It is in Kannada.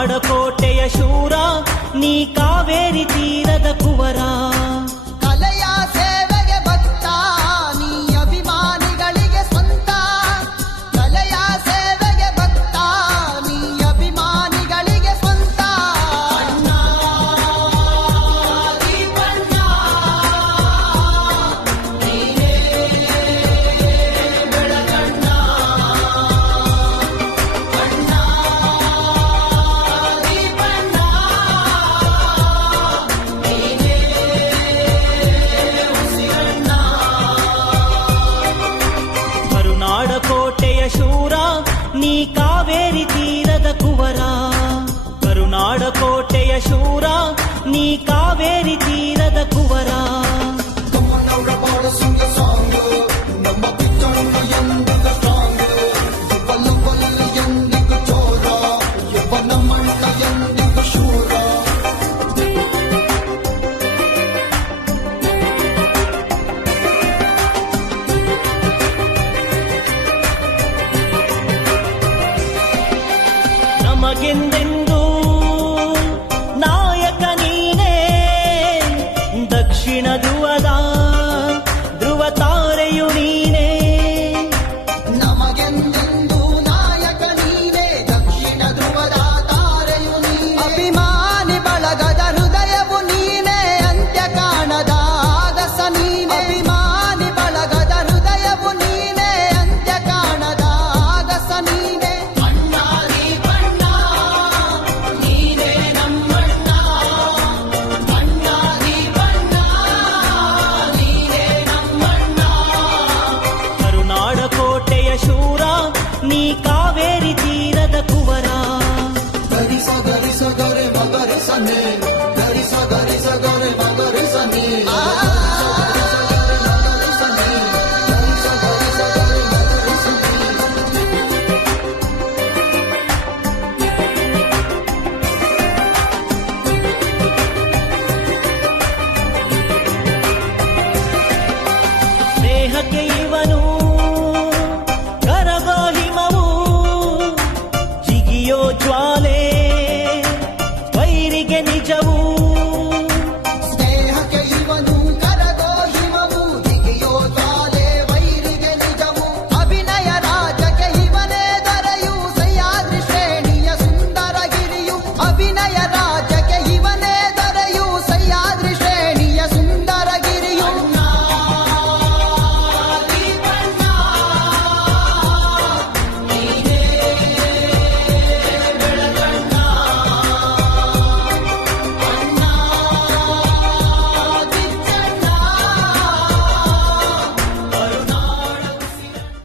ಕರುನಾಡ ಕೋಟೆಯ ಶೂರ ನೀ ಕಾವೇರಿ ತೀರದ ಕುವರ. ಕಲೆಯ ಸೇವೆಗೆ ಭಕ್ತ ನೀ ಅಭಿಮಾನಿಗಳಿಗೆ ಸ್ವಂತ. ಕಲೆಯ ಸೇವೆಗೆ ಭಕ್ತ ನೀ ಅಭಿಮಾನಿಗಳಿಗೆ ಸ್ವಂತ. ಅಣ್ಣ ದೀಪಣ್ಣ ನೀನೇ ಬೆಳಗಣ್ಣ. ಅಣ್ಣ ದೀಪಣ್ಣ ನೀನೇ ಉಸಿರಣ್ಣ. ಕರುನಾಡ ಕೋಟೆಯ ಶೂರ ನೀ ಕಾವೇರಿ ತೀರದ ಕುವರ. ಕರುನಾಡ ಕೋಟೆಯ ಶೂರ ನೀ ಕಾವೇರಿ ತೀರದ ಕುವರ. ನಮ್ಮನವರ ಬಾಳ ಸಿಂಗ ಸಾಂಗ್ ನಮ್ಮ ಪಿಚ್ಚಣ್ಣ ಎಂದಿಗ ಸ್ಟ್ರಾಂಗ್. ಬಲ್ಲ ಎಂದಿಗ ಚೋರ ಯಪ್ಪ ನಮ್ಮಣ್ಣ ಎಂದಿಗ ಶೂರ. ನಮಗೆಂದೆಂದೂ ನಾಯಕ ನೀನೇ, ದಕ್ಷಿಣ ಧ್ರುವದ ಧ್ರುವ ತಾರೆಯು ನೀನೇ. ನಮಗೆಂದೆಂದೂ ನಾಯಕ ನೀನೇ, ದಕ್ಷಿಣ ಧ್ರುವದ ತಾರೆಯು ನೀನೇ. ಅಭಿಮಾನಿ ಬಳಗದ ಹೃದಯವು ನೀನೇ, ಅಂತ್ಯ ಕಾಣದ ಆಗಸ ನೀನೇ. ಅಭಿಮಾನಿ ಬಳಗದ ಹೃದಯವು ನೀನೇ, ಅಂತ್ಯ ಕಾಣದ ಆಗಸ ನೀನೇ. ಅಣ್ಣ ದೀಪಣ್ಣ ನೀನೇ ನಮ್ಮಣ್ಣ. ಅಣ್ಣ ದೀಪಣ್ಣ ನೀನೇ ನಮ್ಮಣ್ಣ. ಕರುನಾಡ ಕೋಟೆಯ ಶೂರ ನೀ ಕಾವೇರಿ ತೀರದ ಕುವರ. ಗರಿಸ ಗರಿಸ ಗರೆ ಮಗರೆ ಸನೆ, ಗರಿಸ ಗರಿಸ ಗರೆ ಮಗರೆ ಸನೆ. ಸ್ನೇಹಕ್ಕೆ ಇವನು ಕರಗೋ ಹಿಮವು, ಜಿಗಿಯೋ ಜ್ವಾಲ